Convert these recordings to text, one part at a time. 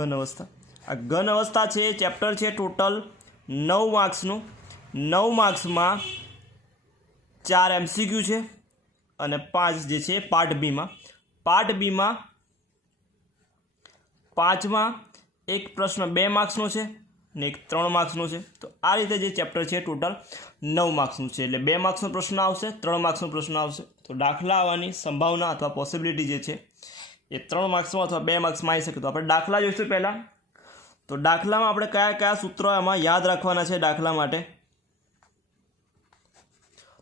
ઘન અવસ્થા. આ ઘન અવસ્થા છે એ ચેપ્ટર છે ટોટલ 9 માર્ક્સનું. 9 માર્ક્સમાં 4 MCQ છે અને 5 જે છે પાર્ટ બીમાં. પાર્ટ બીમાં 5માં એક પ્રશ્ન 2 માર્ક્સનો છે ને એક 3 માર્ક્સનો છે. તો આ રીતે જે ચેપ્ટર છે ટોટલ 9 માર્ક્સનું છે. એટલે 2 માર્ક્સનો પ્રશ્ન આવશે, 3 માર્ક્સનો પ્રશ્ન આવશે. તો દાખલા આવવાની સંભાવના અથવા પોસિબિલિટી જે છે એ 3 માર્ક્સમાં અથવા 2 માર્ક્સમાં આવી શકે. તો આપણે દાખલા જોઈશું પહેલાં. તો દાખલામાં આપણે કયા કયા સૂત્રો એમાં યાદ રાખવાના છે દાખલા માટે.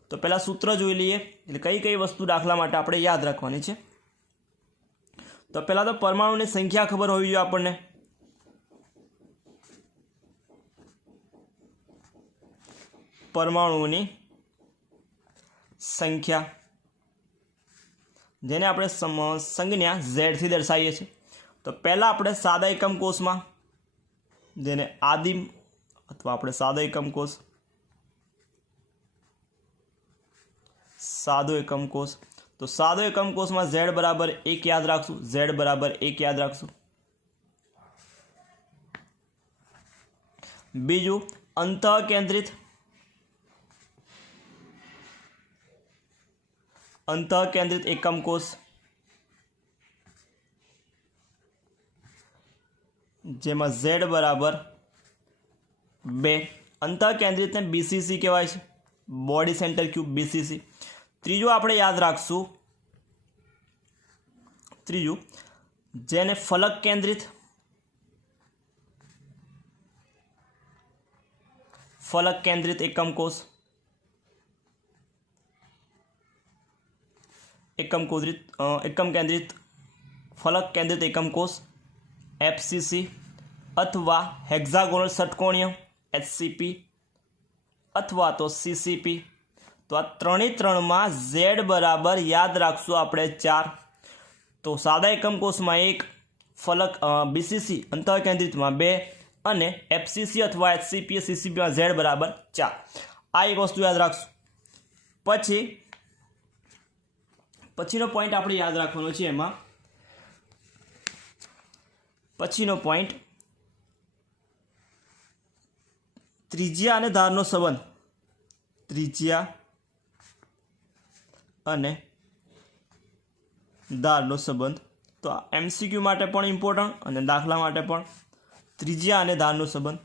તો પહેલાં સૂત્ર જોઈ લઈએ, એટલે કઈ કઈ વસ્તુ દાખલા માટે આપણે યાદ રાખવાની છે. તો પહેલાં તો પરમાણુની સંખ્યા ખબર હોવી જોઈએ આપણને. પરમાણુઓની સંખ્યા જેને આપણે સંજ્ઞા ઝેડથી દર્શાવીએ છીએ. તો પહેલાં આપણે સાદા એકમ કોષમાં, જેને આદિમ અથવા આપણે સાદો એકમ કોષ, સાદો એકમ કોષ. તો સાદો એકમ કોષમાં z બરાબર 1 યાદ રાખશું. z બરાબર 1 યાદ રાખશું. બીજું અંતઃકેન્દ્રિત. અંતઃકેન્દ્રિત એકમ કોષ જેમાં z બરાબર 2. અંતઃકેન્દ્રિતને BCC કહેવાય છે, બોડી સેન્ટર ક્યુબ BCC. ત્રીજું આપણે યાદ રાખશું, ત્રીજું જેને ફલક કેન્દ્રિત, ફલક કેન્દ્રિત એકમ કોષ, એકમ કેન્દ્રિત ફલક કેન્દ્રિત એકમ કોષ FCC અથવા હેક્ઝાગોનલ ષટકોણીય HCP અથવા તો CCP. તો આ ત્રણેમાં z બરાબર યાદ રાખશું આપણે 4. તો સાદા એકમ કોષમાં 1, ફલક BCC અંતઃકેન્દ્રિતમાં 2 અને FCC અથવા HCP CCPમાં z બરાબર 4. આ એક વસ્તુ યાદ રાખશું. પછીનો પોઈન્ટ આપણે યાદ રાખવાનો છે. એમાં પછીનો પોઈન્ટ ત્રિજ્યા અને ધારનો સંબંધ. ત્રિજ્યા અને ધારનો સંબંધ. તો આ MCQ માટે પણ ઇમ્પોર્ટન્ટ અને દાખલા માટે પણ. ત્રિજ્યા અને ધારનો સંબંધ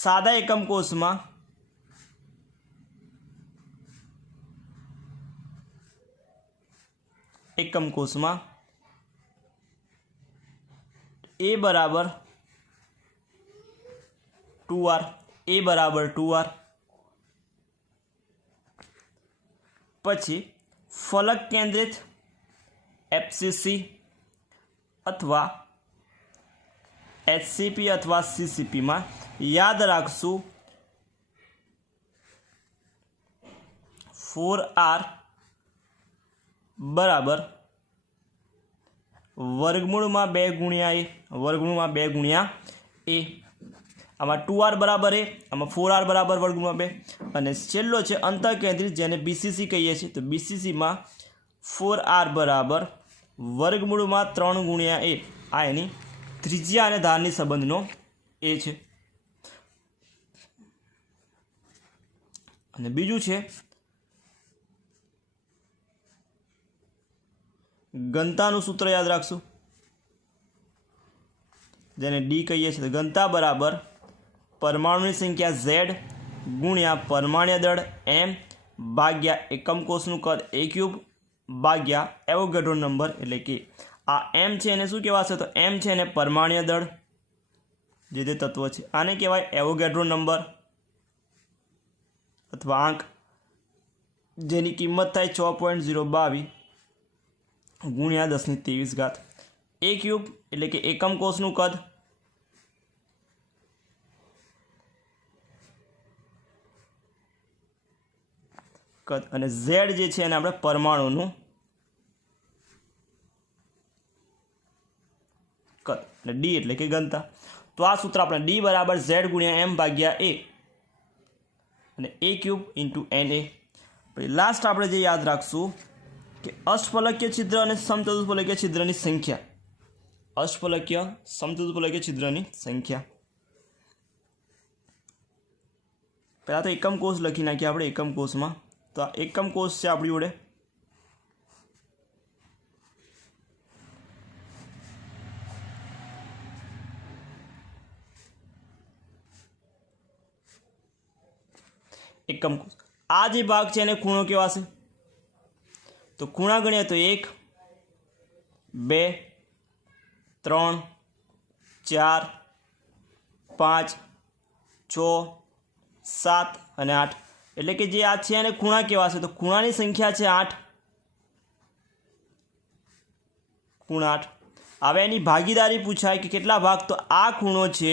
સાદા એકમ કોષમાં એકમ કોષમાં A બરાબર 2r, A બરાબર 2r. પછી ફલક કેન્દ્રિત FCC અથવા HCP અથવા CCPમાં યાદ રાખશું 4r બરાબર વર્ગમૂળમાં 2 ગુણ્યા a, વર્ગમૂળમાં 2 ગુણ્યા a. આમાં 2r બરાબર a, આમાં 4r બરાબર વર્ગમૂળમાં 2. અને છેલ્લો છે અંતઃકેન્દ્રિત, જેને BCC કહીએ છીએ. તો BCCમાં 4r બરાબર વર્ગમૂળમાં 3 ગુણ્યા a. આ એની ત્રિજ્યા અને ધારની સંબંધનો એ છે. અને બીજું છે ઘનતાનું સૂત્ર યાદ રાખશું, જેને D કહીએ છીએ. તો ઘનતા બરાબર પરમાણુની સંખ્યા z ગુણ્યા પરમાણ્વીય દળ m ભાગ્યા એકમ કોષનું કદ a³ ભાગ્યા એવોગાડ્રો નંબર. એટલે કે આ m છે એને શું કહેવાશે? તો m છે એને પરમાણ્વીય દળ જે તે તત્વ છે. આને કહેવાય એવોગાડ્રો નંબર અથવા આંક, જેની કિંમત થાય 6.022 ગુણ્યા 1023 a³ એટલે કે એકમ કોષનું કદ. અને z જે છે એને આપણે પરમાણુનું કદ, એટલે D એટલે કે ઘનતા. તો આ સૂત્ર આપણે D બરાબર z ગુણ્યા m ભાગ્યા a અને a³ ઇન્ટુ na. પછી લાસ્ટ આપણે જે યાદ રાખશું કે અષ્ટફલકીય છિદ્ર અને સમચતુષ્ફલકીય છિદ્રની સંખ્યા. અષ્ટફલકીય સમચતુષ્ફલકીય છિદ્રની સંખ્યા. પહેલાં તો એકમ કોષ લખી નાખીએ આપણે એકમ કોષમાં. તો આ એકમ કોષ છે આપણી જોડે. એકમ કોષ. આ જે ભાગ છે એને ખૂણો કહેવાશે. તો ખૂણા ગણીએ તો 1 2 3 4 5 6 7 અને 8. એટલે કે જે આ છે એને ખૂણા કહેવાશે. તો ખૂણાની સંખ્યા છે 8. ખૂણા 8. હવે એની ભાગીદારી પૂછાય કે કેટલા ભાગ. તો આ ખૂણો છે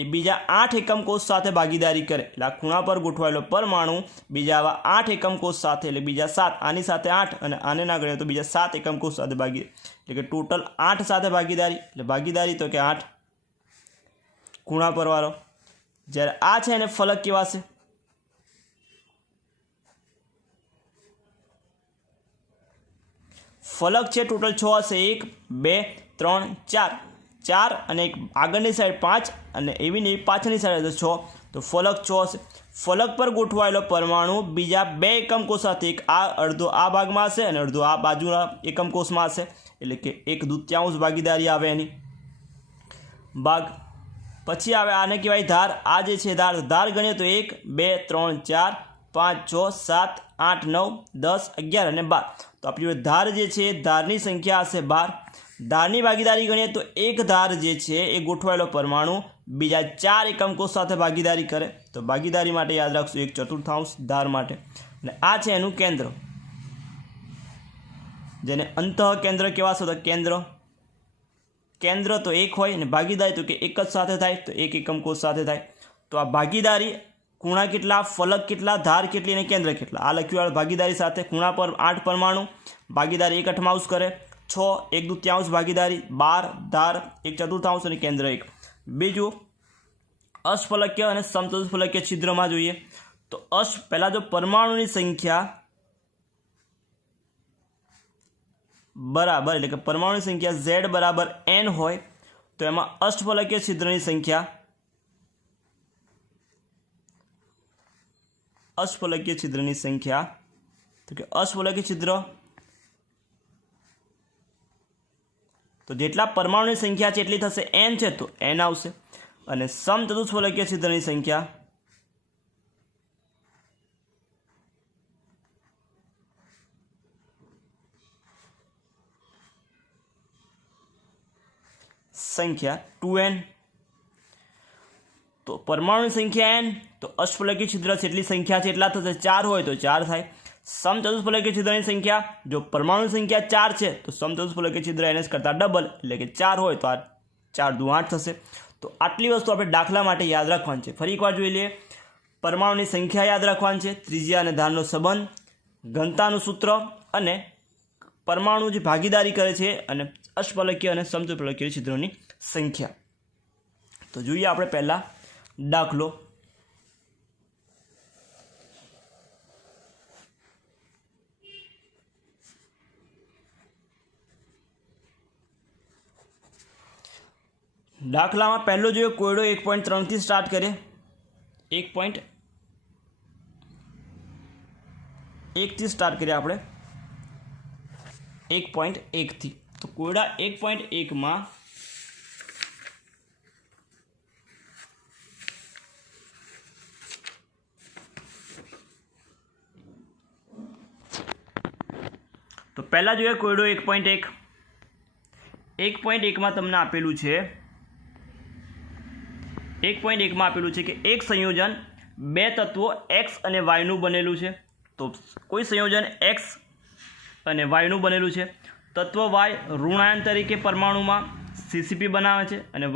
એ બીજા 8 એકમ કોષ સાથે ભાગીદારી કરે. એટલે આ ખૂણા પર ગોઠવાયેલો પરમાણુ બીજા આવા 8 એકમ કોષ સાથે, એટલે બીજા 7, આની સાથે 8 અને આને ના ગણીએ તો બીજા 7 એકમ કોષ સાથે ભાગીદારી. એટલે કે ટોટલ 8 સાથે ભાગીદારી. એટલે ભાગીદારી તો કે 8 ખૂણા પરવાળો. જ્યારે આ છે એને ફલક કહેવાશે. ફલક છે ટોટલ 6 હશે. 1 2 3 4 4 અને એક આગળની સાઈડ 5 અને એવી ને પાછળની સાઈડ 6. તો ફલક 6 હશે. ફલક પર ગોઠવાયેલો પરમાણુ બીજા 2 એકમ કોષ સાથે, એક આ અડધો આ ભાગમાં હશે અને અડધો આ બાજુના એકમ કોષમાં હશે. એટલે કે 1/2 ભાગીદારી આવે એની ભાગ. પછી આવે આને કહેવાય ધાર. આ જે છે ધાર. ધાર ગણીએ તો 1 2 3 4 5 6 7 8 9 10 11 અને 12. તો આપણી ધાર જે છે ધારની સંખ્યા હશે 12. ધારની ભાગીદારી ગણીએ તો એક ધાર જે છે એ ગોઠવાયેલો પરમાણુ બીજા 4 એકમ કોષ સાથે ભાગીદારી કરે. તો ભાગીદારી માટે યાદ રાખશું 1/4 ધાર માટે. અને આ છે એનું કેન્દ્ર, જેને અંતઃ કેન્દ્ર કહેવાશે. તો કેન્દ્ર કેન્દ્ર તો 1 હોય અને ભાગીદારી તો કે એક જ સાથે થાય, તો 1 એકમ કોષ સાથે થાય. તો આ ભાગીદારી ખૂણા કેટલા, ફલક કેટલા, ધાર કેટલી અને કેન્દ્ર કેટલા આ લખ્યું. ભાગીદારી સાથે ખૂણા પર 8 પરમાણુ ભાગીદારી 1/8 કરે. 6 1/2 ભાગીદારી, 12 ધાર 1/4 અને કેન્દ્ર 1. બીજું અષ્ટફલકીય અને સમચતુષ્ફલકીય છિદ્રમાં જોઈએ તો પહેલાં જો પરમાણુની સંખ્યા બરાબર, એટલે કે પરમાણુની સંખ્યા Z બરાબર n હોય તો એમાં અષ્ટફલકીય છિદ્રની સંખ્યા અષ્ટફલકીય છિદ્રની સંખ્યા તો કે અષ્ટફલકીય છિદ્ર તો જેટલા પરમાણુની સંખ્યા છે એટલી થશે n છે તો n આવશે. અને સમચતુષ્ફલકીય છિદ્રની સંખ્યા સંખ્યા 2n. તો પરમાણુની સંખ્યા n તો અષ્ટફલકીય છિદ્ર જેટલી સંખ્યા છે એટલા થશે. 4 હોય તો 4 થાય. સમચતુષ્ફલકીય છિદ્રની સંખ્યા જો પરમાણુની સંખ્યા 4 છે તો સમચતુષ્ફલકીય છિદ્ર ns કરતાં ડબલ, એટલે કે 4 હોય તો આ 4 × 8 થશે. તો આટલી વસ્તુ આપણે દાખલા માટે યાદ રાખવાની છે. ફરી એકવાર જોઈ લઈએ. પરમાણુની સંખ્યા યાદ રાખવાની છે, ત્રિજ્યા અને ધારનો સંબંધ, ઘનતાનું સૂત્ર અને પરમાણુ જે ભાગીદારી કરે છે અને અષ્ટફલકીય અને સમચતુષ્ફલકીય છિદ્રોની સંખ્યા. તો જોઈએ આપણે પહેલાં દાખલો. દાખલામાં પહેલો જોઈએ કોયડો 1.3 થી સ્ટાર્ટ કરીએ. 1.1 થી સ્ટાર્ટ કરીએ આપણે 1.1 થી. તો કોયડા 1.1 માં તો પહેલા જોઈએ કોયડો 1.1. 1.1 માં તમને આપેલું છે 1.1 માં આપેલું છે કે એક સંયોજન 2 તત્વો x અને y નું બનેલું છે. તો કોઈ સંયોજન x અને y નું બનેલું છે. તત્વ y ઋણાયન તરીકે પરમાણુમાં CCP બનાવે છે અને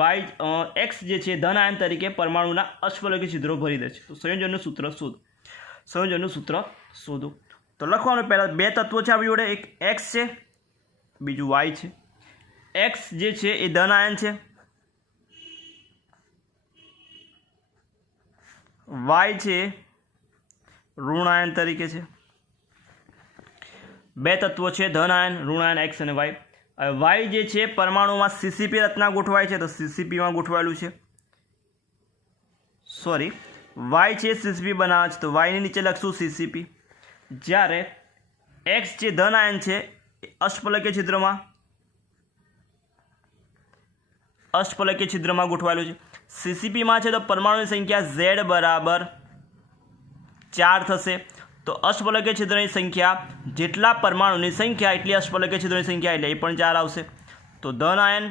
x જે છે ધન આયન તરીકે પરમાણુના અષ્ટફલકીય છિદ્રો ભરી દે છે. તો સંયોજનનું સૂત્ર શોધો. સંયોજનનું સૂત્ર શોધો. તો લખવાનું પહેલાં 2 તત્વો છે આપણી જોડે. એક x છે, બીજું y છે. x જે છે એ ધન આયન છે, y છે ઋણાયન તરીકે છે. 2 તત્વો છે ધન આયન ઋણાયન x અને y. હવે વાય જે છે પરમાણુમાં સીસીપી રચના ગોઠવાય છે, તો સીસીપીમાં ગોઠવાયેલું છે. સોરી, વાય છે સીસીપી બનાવે છે, તો વાયની નીચે લખશું સીસીપી. જ્યારે એક્સ જે ધન આયન છે એ અષ્ટફલકીય છિદ્રમાં ગોઠવાયેલું છે. સીસીપીમાં છે તો પરમાણુની સંખ્યા Z બરાબર 4 થશે. તો અષ્ટફલકીય છિદ્રની સંખ્યા જેટલા પરમાણુની સંખ્યા એટલી અષ્ટફલકીય છિદ્રની સંખ્યા એટલે એ પણ 4 આવશે. તો ધન આયન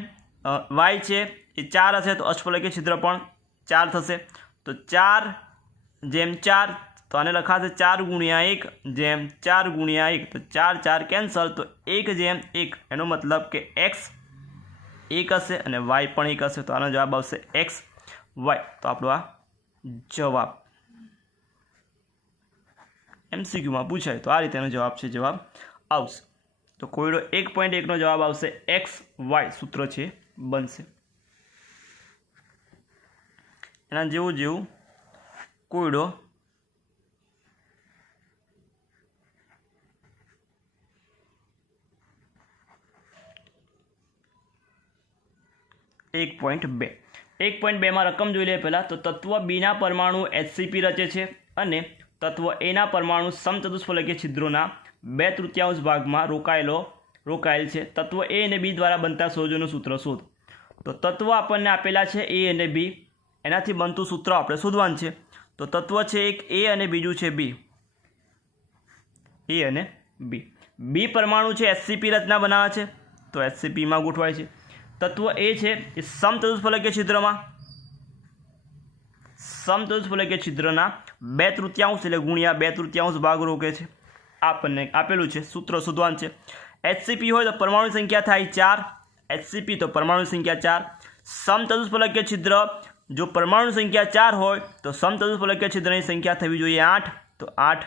વાય છે એ 4 હશે, તો અષ્ટફલકીય છિદ્ર પણ 4 થશે. તો 4 જેમ 4, તો આને લખાશે 4 ગુણ્યા 1 જેમ 4 ગુણ્યા 1, તો 4 4 કેન્સલ, તો 1 જેમ 1. એનો મતલબ કે એક્સ 1 હશે અને વાય પણ 1 હશે. તો આનો જવાબ આવશે એક્સ વાય. તો આપણો આ જવાબ MCQમાં પૂછાય તો આ રીતેનો જવાબ છે, જવાબ આવશે. તો કોયડો 1.1નો જવાબ આવશે એક્સ વાય સૂત્ર છે બનશે. એના જેવું કોયડો 1.2. 1.2માં રકમ જોઈ લે પહેલાં. તો તત્વ બીના પરમાણુ HCP રચે છે અને તત્વ એના પરમાણુ સમચતુષ્ફલકીય છિદ્રોના 2/3 ભાગમાં રોકાયેલ છે. તત્વ એ અને બી દ્વારા બનતા સંયોજનનું સૂત્ર શોધ. તો તત્વ આપણને આપેલા છે એ અને બી, એનાથી બનતું સૂત્ર આપણે શોધવાનું છે. તો તત્વ છે એક એ અને બીજું છે બી. એ અને બી. બી પરમાણુ છે HCP રચના બનાવે છે, તો HCPમાં ગોઠવાય છે. તત્વ એ છે એ સમચતુષ્ફલકીય છિદ્રના 2/3 એટલે ગુણ્યા 2/3 ભાગ રોકે છે. આપણને આપેલું છે, સૂત્ર શોધવાનું છે. HCP હોય તો પરમાણુ સંખ્યા થાય 4. HCP તો પરમાણુ સંખ્યા 4. સમચતુષ્ફલકીય છિદ્ર જો પરમાણુ સંખ્યા 4 હોય તો સમચતુષ્ફલકીય છિદ્રની સંખ્યા થવી જોઈએ 8. તો 8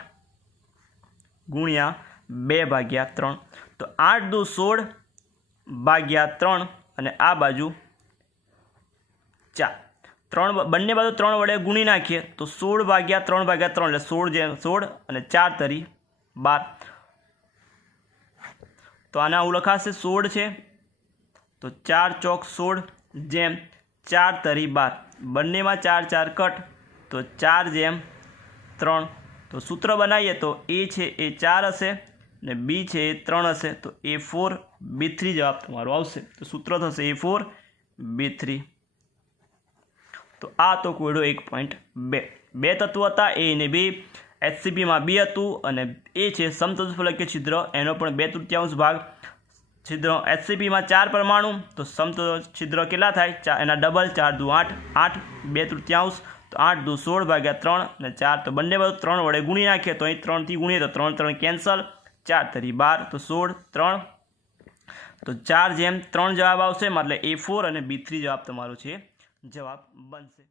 ગુણ્યા 2/3. તો 8 દુ 16 ભાગ્યા 3 અને આ બાજુ 4. બંને બાજુ 3 વડે ગુણી નાખીએ તો 16/3/3 એટલે 16 અને 4 તરી 12. તો આને આવું લખાશે 16 છે તો 4 ચોક 16 જેમ 4 તરી 12. બંનેમાં 4 4 કટ તો 4 જેમ 3. તો સૂત્ર બનાવીએ તો એ છે એ 4 હશે ને બી છે એ 3 હશે. તો A4 B3 જવાબ તમારો આવશે. તો સૂત્ર થશે A4 B3. તો આ તો કોયડો 1.2. 2 તત્વો હતા એ અને બી. HCPમાં બી હતું અને એ છે સમચતુષ્ફલકીય છિદ્ર, એનો પણ 2/3 ભાગ. છિદ્ર HCPમાં 4 પરમાણુ, તો છિદ્ર કેટલા થાય? એના ડબલ. 4 દુ 8, 8 2/3, તો 8 દુ 16/3 અને 4. તો બંને બાજુ 3 વડે ગુણી નાખીએ તો અહીં 3થી ગુણીએ તો 3 3 કેન્સલ, 4 તરી 12, તો 16 3. તો 4 જેમ 3 જવાબ આવશે. એટલે A4 અને B3 જવાબ તમારો છે, જવાબ બનશે.